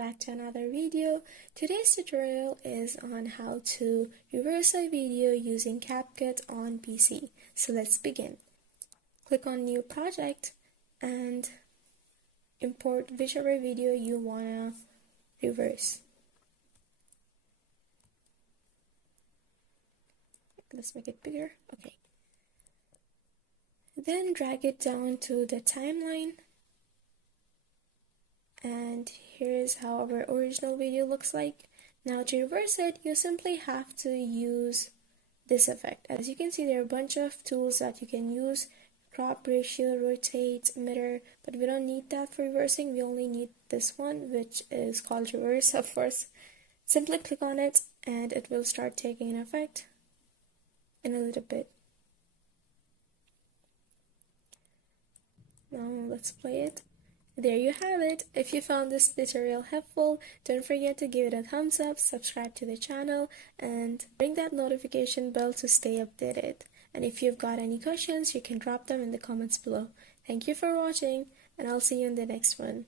back to another video. Today's tutorial is on how to reverse a video using Capcut on PC. So let's begin. Click on New Project and import whichever video you wanna reverse. Let's make it bigger. Okay. Then drag it down to the timeline. And here's how our original video looks like. Now to reverse it, you simply have to use this effect. As you can see, there are a bunch of tools that you can use: crop, ratio, rotate, mirror, but we don't need that for reversing. We only need this one, which is called reverse, of course. Simply click on it and it will start taking an effect in a little bit. Now let's play it. There you have it. If you found this tutorial helpful, don't forget to give it a thumbs up, subscribe to the channel, and ring that notification bell to stay updated. And if you've got any questions, you can drop them in the comments below. Thank you for watching, and I'll see you in the next one.